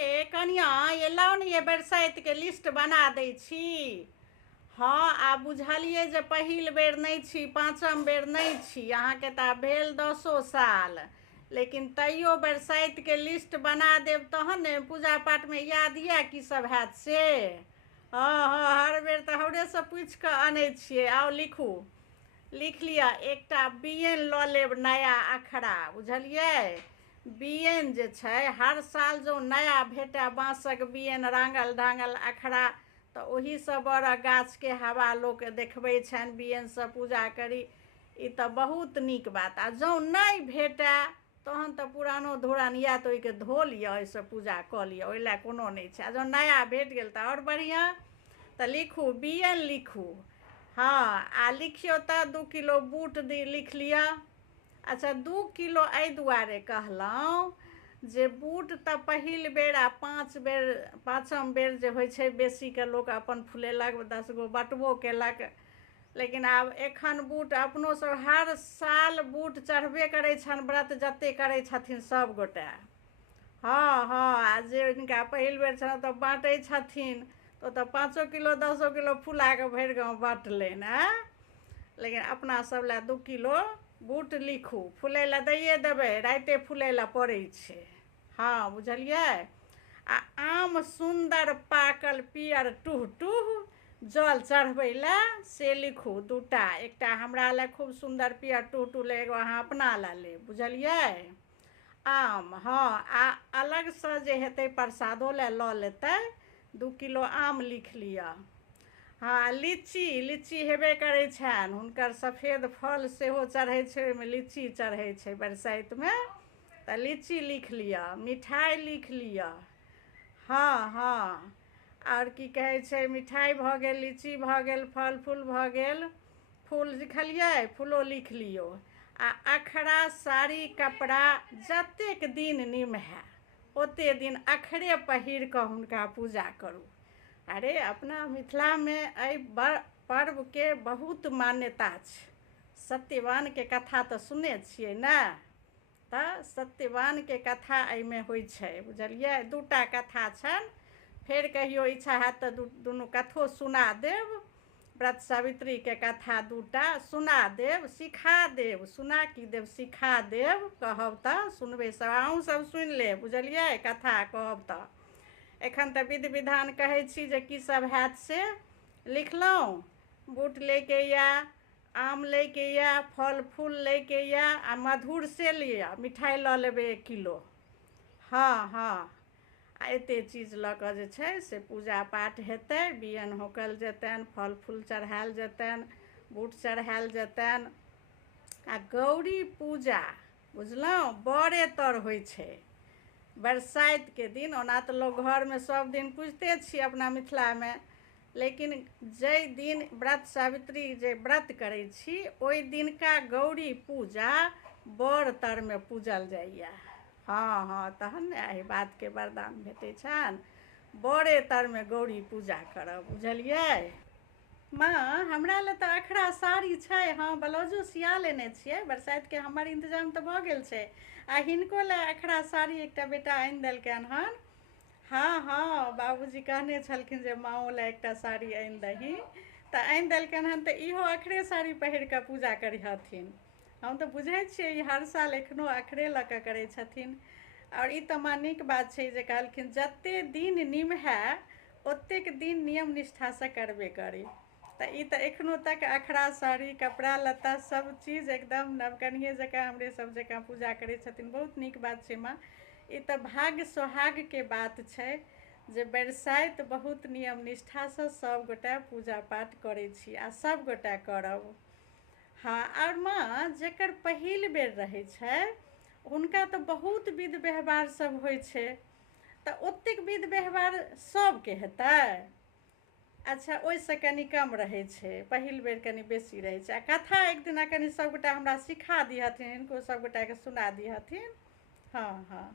ए कनिया एलौ ने ये बरसाइत के लिस्ट बना दै छी। हाँ आ बुझलिए जे पहिल बेर नहीं छी, पाँचम बेर नहीं छी, अहाँके तऽ भेल 10 साल, लेकिन तैयो बरसाइत के लिस्ट बना देब तहन ने पूजा पाठ में याद यऽ की सब हैत से। हाँ हाँ, हर बेर तऽ हमरेसँ पूछि कऽ आनै छियै। आउ लिखू, लिख लिअ। एकटा बियन लऽ लेब, नया अखरा, बुझलियै। बियन जे छै हर साल जो नया भेटै, बाँसक बियन रांगल ढांगल अखरा, तऽ ओहीसँ बड़ गाछके हवा लोक देखबै छनि, बियनसँ पूजा करी। ई तऽ बहुत नीक बात। आ जँ नहि भेटै तहन तऽ पुरानो धुरान या तऽ ओहिके धो लिअ, ओहिसँ पूजा कऽ लिअ, ओहि लए कोनो नहि छै। आ जँ नया भेट गेल तऽ आओर बढ़िआँ। तऽ लिखू, बियन लिखू। हाँ आ लिखियौ तऽ 2 किलो बूट लिख लिअ। अच्छा, 2 किलो एहि दुआरे कहलहुँ जे बूट तऽ पहिल बेर आ पाँचम बेर जे होइ छै बेसीके लोक अपन फुलेलक, 10 गो बँटबो केलक। लेकिन आब एखन बूट अपनो सब हर साल बूट चढ़बे करै छनि, व्रत जते करै छथिन सब गोटे। हाँ हाँ, आ जे हिनका पहिल बेर छनि तऽ बाँटै छथिन, तऽ 5 किलो 10 किलो फुला कऽ भरि गाँव बाँटलनि। लेकिन अपना सब लए 2 किलो बूट लिखू। फुलै लए दैए देबै, राइते फुलै लए पड़ै छै। हाँ बुझलियै। आ आम सुन्दर पाकल पियर टुह टुह, जल चढ़बै लए से लिखू 2टा। एकटा हमरा लए खूब सुन्दर पियर टुह टुह ले, एगो अहाँ अपना लए लेब, बुझलियै। आम, हाँ, आ अलगसँ जे हेतै प्रसादो लए लऽ लेतै, 2 किलो आम लिख लिअ। हाँ, लीची हेबे करै छनि, हुनकर सफेद फल सेहो चढ़ै छै, ओहिमे लीची चढ़ै छै बरसाइतमे, तऽ लीची लिख लिअ। मिठाइ लिख लिअ। हाँ हाँ, आओर की कहै छै, मिठाइ भऽ गेल, लीची भऽ गेल, फल फूल भऽ गेल। फूल लिखलियै, फूलो लिख लियौ। आ अखरा साड़ी कपड़ा जतेक दिन निमहै ओतेक दिन अखरे पहिर कऽ हुनका पूजा करू। अरे अपना मिथिलामे एहि पर्वके बहुत मान्यता छै। सत्यवानके कथा तऽ सुनने छियै ने, तऽ सत्यवानके कथा एहिमे होइ छै, बुझलियै। 2टा कथा छनि, फेर कहियो इच्छा हैत तऽ दुनू कथो सुना देब। व्रत सावित्रीके कथा 2टा सुना देब, सिखा देब। सुना की देब, सिखा देब। कहब तऽ सुनबै सब, अहूँ सब सुनि लेब, बुझलियै। कथा कहब तऽ एखन तऽ विधि विधान कहै छी जे की सब हैत से लिखलहुँ। बूट लैके यऽ, आम लैके यऽ, फल फूल लैके यऽ, आ मधुर से लिअ, मिठाइ लऽ लेबै 1 किलो। हाँ हाँ, आ एतेक चीज लऽ कऽ जे छै से पूजा पाठ हेतै, बियन होकल जेतनि, फल फूल चढ़ायल जेतनि, बूट चढ़ायल जेतनि। आ गौरी पूजा बुझलहुँ बड़े तर होइ छै बरसाइतके दिन। ओना तऽ लोक घरमे सब दिन पूजिते छी अपना मिथिलामे, लेकिन जाहि दिन व्रत सावित्री जे व्रत करै छी ओहि दिनका गौरी पूजा बड़ तरमे पूजल जाइए। हाँ हाँ, तहन ने एहि बातके वरदान भेटै छनि। बड़े तरमे गौरी पूजा करब, बुझलियै। माँ, हमरा लए तऽ अखरा साड़ी छै, हाँ ब्लाउजो सिया लेने छियै, बरसाइतके हमर इन्तजाम तऽ भऽ गेल छै। आ हिनको लए अखरा साड़ी एकटा बेटा आनि देलकनि हन। हाँ हाँ, बाबूजी कहने छलखिन जे माँओ लए एकटा साड़ी आनि दही, तऽ आनि देलकनि हन। तऽ इहो अखरे साड़ी पहिर कऽ पूजा करै हथिन। हम तऽ बुझै छियै ई हर साल एखनो अखरे लऽ कऽ करै छथिन। आओर ई तऽ माँ नीक बात छै जे कहलखिन जतेक दिन निमहै ओतेक दिन नियम निष्ठासँ करबे करी। तऽ ई तऽ एखनो तक अखरा साड़ी कपड़ा लत्ता सब चीज एकदम नवकनिए जकाँ हमरे सब जकाँ पूजा करै छथिन। बहुत नीक बात छै माँ। ई तऽ भाग्य सोहागके बात छै जे बरसाइत बहुत नियम निष्ठासँ सबगोटा पूजा पाठ करै छी, आ सबगोटा करब। हाँ, आओर माँ जकर पहिल बेर रहै छै हुनका तऽ बहुत विध व्यवहार सब होइ छै, तऽ ओतेक विध व्यवहार सबके हेतै। अच्छा, ओहिसँ कनि कम रहै छै, पहिल बेर कनि बेसी रहै छै। आ कथा एक दिना कनि सबगोटा हमरा सिखा दिहथिन, हिनको सबगोटाके सुना दिहथिन। हाँ हाँ।